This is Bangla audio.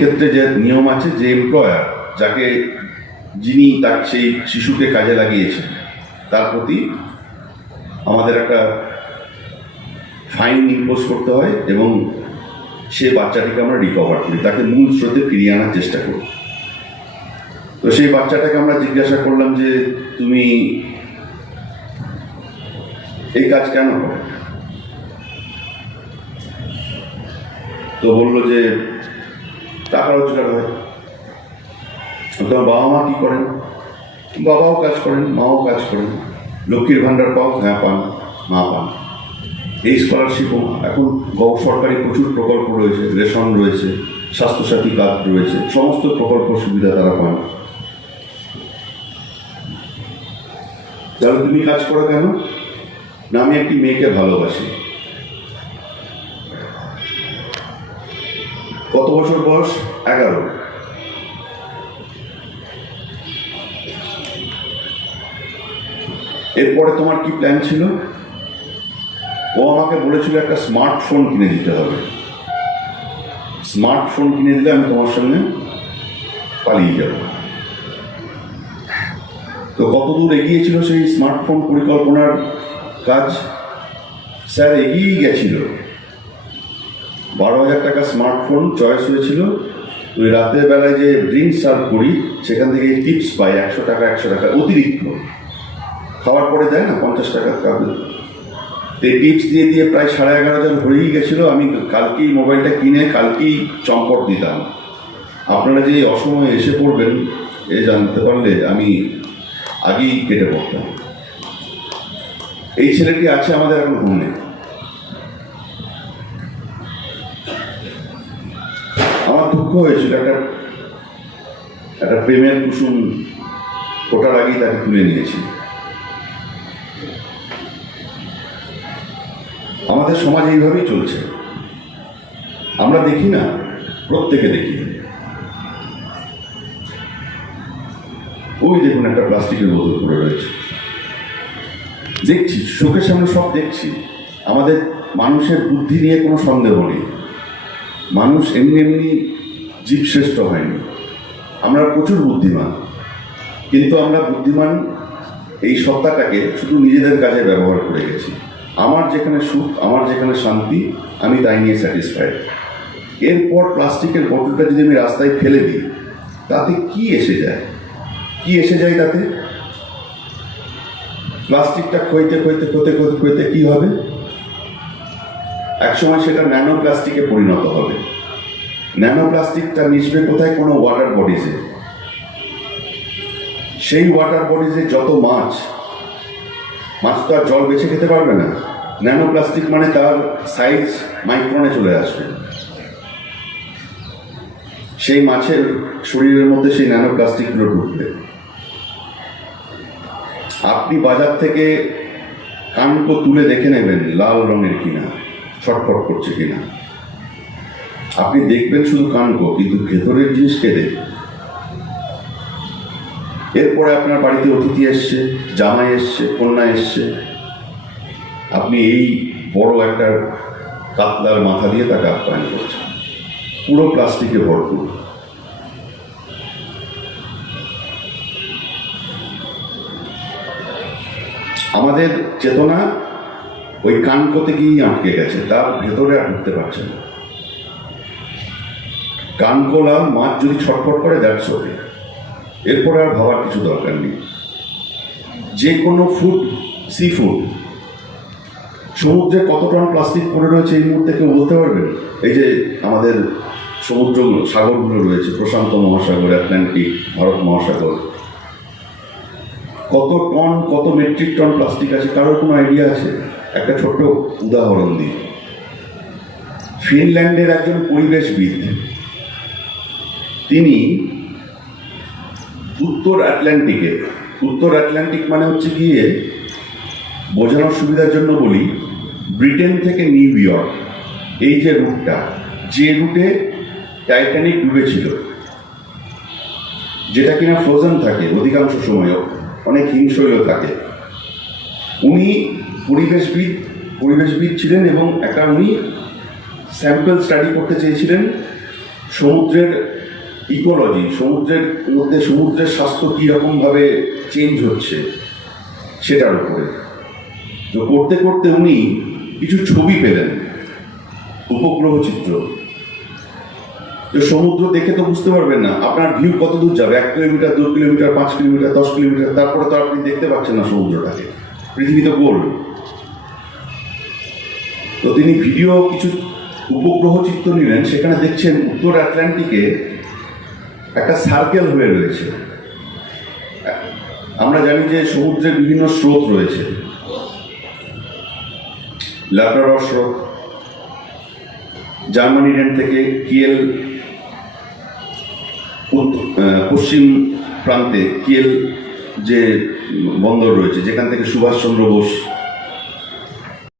ক্ষেত্রে যে নিয়ম আছে, যে এমপ্লয়ার যাকে যিনি তার সেই শিশুকে কাজে লাগিয়েছেন তার প্রতি আমাদের একটা ফাইন ইম্পোজ করতে হয় এবং সে বাচ্চাটিকে আমরা রিকভার করি, তাকে মূল স্রোতে ফিরিয়ে আনার চেষ্টা করি। তো সেই বাচ্চাটাকে আমরা জিজ্ঞাসা করলাম যে তুমি এই কাজ কেন করো? তো বললো যে টাকা রোজগার হয়। তোমার বাবা মা কি করেন? বাবাও কাজ করেন, মাও কাজ করেন। লক্ষ্মীর ভাণ্ডার পাও? হ্যাঁ পান, মা পান। এই স্কলারশিপও এখন সরকারি প্রচুর প্রকল্প রয়েছে, রেশন রয়েছে, স্বাস্থ্যসাথী কার্ড রয়েছে, সমস্ত প্রকল্প সুবিধা তারা পান। তাহলে তুমি কাজ করো কেন? না, আমি একটি মেয়েকে ভালোবাসি। কত বছর বয়স? 11। এরপরে তোমার কি প্ল্যান ছিল? ও আমাকে বলেছিল একটা স্মার্টফোন কিনে দিতে হবে। স্মার্টফোন কিনে দিলে আমি তোমার সঙ্গে পালিয়ে যাব। তো কতদূর এগিয়েছিল সেই স্মার্টফোন পরিকল্পনার কাজ? স্যার, এগিয়েই গেছিল। 12,000 টাকা স্মার্টফোন চয়েস হয়েছিল। ওই রাতের বেলায় যে ড্রিঙ্ক সার্ভ করি সেখান থেকে টিপস পাই 100 টাকা 100 টাকা অতিরিক্ত। খাওয়ার পরে দেয় না 50 টাকা কাবে। এই টিপস দিয়ে দিয়ে প্রায় 11,500 হয়েই গেছিলো। আমি কালকেই মোবাইলটা কিনে কালকেই চম্পট দিতাম। আপনারা যে অসময়ে এসে পড়বেন এ জানতে পারলে আমি আগেই কেটে পড়তাম। এই ছেলেটি আছে আমাদের এখন ঘুমে। আমার দুঃখ হয়েছিল, একটা প্রেমের কুসুম ফোটার আগেই তাকে তুলে নিয়েছি। আমাদের সমাজ এইভাবেই চলছে। আমরা দেখি না, প্রত্যেকে দেখি। ওই দেখুন একটা প্লাস্টিকের বোতল পড়ে রয়েছে, দেখছি চোখের সামনে, সব দেখছি। আমাদের মানুষের বুদ্ধি নিয়ে কোনো সন্দেহ নেই। মানুষ এমনি এমনি জীবশ্রেষ্ঠ হয়নি। আমরা প্রচুর বুদ্ধিমান, কিন্তু আমরা বুদ্ধিমান এই সত্তাটাকে শুধু নিজেদের কাজে ব্যবহার করে গেছি। আমার যেখানে সুখ, আমার যেখানে শান্তি, আমি তাই নিয়ে স্যাটিসফাইড। এরপর প্লাস্টিকের বোতলটা যদি আমি রাস্তায় ফেলে দিই, তাতে কি এসে যায়? কি এসে যায় তাতে? প্লাস্টিকটা ক্ষইতে ক্ষইতে ক্ষইতে ক্ষইতে ক্ষইতে কী হবে? একসময় সেটা ন্যানো প্লাস্টিকে পরিণত হবে। ন্যানো প্লাস্টিকটা মিশবে কোথায়? কোনো ওয়াটার বডিজে। সেই ওয়াটার বডিজে যত মাছ তো আর জল বেছে খেতে পারবে না। ন্যানো প্লাস্টিক মানে তার সাইজ মাইক্রনে চলে আসবে। সেই মাছের শরীরের মধ্যে সেই ন্যানো প্লাস্টিকগুলো ঢুকবে। আপনি বাজার থেকে কানকো তুলে দেখে নেবেন লাল রঙের কিনা, ছটফট করছে কিনা। আপনি দেখবেন শুধু কানকো, কিন্তু ভেতরের জিনিস কে দেখবে? এরপরে আপনার বাড়িতে অতিথি এসছে, জামাই এসছে, কন্যা এসছে, আপনি এই বড় একটা কাতলার মাথা দিয়ে তাকে আপ্যায়ন করছেন, পুরো প্লাস্টিকে ভরপুর। আমাদের চেতনা ওই কানকোতে গিয়েই আটকে গেছে, তার ভেতরে আর ঢুকতে পারছে না। কানকোলা মাছ যদি ছটফট করে, দ্যাটস ওকে। এরপরে আর ভাবার কিছু দরকার নেই। যে কোনো ফুড, সি ফুড, সমুদ্রে কত টন প্লাস্টিক পড়ে রয়েছে এই মুহূর্তে কেউ বলতে পারবেন? এই যে আমাদের সমুদ্র সাগরগুলো রয়েছে, প্রশান্ত মহাসাগর, আটলান্টিক, ভারত মহাসাগর, কত টন, কত মেট্রিক টন প্লাস্টিক আছে? কারোর কোনো আইডিয়া আছে? একটা ছোট্ট উদাহরণ দিই। ফিনল্যান্ডের একজন পরিবেশবিদ, তিনি উত্তর আটলান্টিক মানে হচ্ছে গিয়ে, বোঝানোর সুবিধার জন্য বলি, ব্রিটেন থেকে নিউ ইয়র্ক, এই যে রুটটা, যে রুটে টাইটানিক ডুবেছিল, যেটা কিনা ফ্রোজেন থাকে অধিকাংশ সময়, অনেক হিমশৈল থাকে। উনি পরিবেশবিদ ছিলেন এবং উনি স্যাম্পল স্টাডি করতে চেয়েছিলেন সমুদ্রের ইকোলজি, সমুদ্রের মধ্যে সমুদ্রের স্বাস্থ্য কীরকমভাবে চেঞ্জ হচ্ছে সেটার উপরে। তো করতে করতে উনি কিছু ছবি পেলেন, উপগ্রহ চিত্র। তো সমুদ্র দেখে তো বুঝতে পারবেন না আপনার ভিউ কত দূর যাবে, 1 কিলোমিটার, 2 কিলোমিটার, 5 কিলোমিটার, 10 কিলোমিটার, তারপরে তো আপনি দেখতে পাচ্ছেন না সমুদ্রটাকে। পৃথিবী তো গোল। তো তিনি ভিডিও কিছু উপগ্রহ চিত্র নিলেন, সেখানে দেখছেন উত্তর আটলান্টিকে একটা সার্কেল হয়ে রয়েছে। আমরা জানি যে সমুদ্রের বিভিন্ন স্রোত রয়েছে, ল্যাব্রাডর স্রোত, জার্মানিডেন থেকে কিয়েল, পশ্চিম প্রান্তে কিয়েল যে বন্দর রয়েছে, যেখান থেকে সুভাষচন্দ্র বোস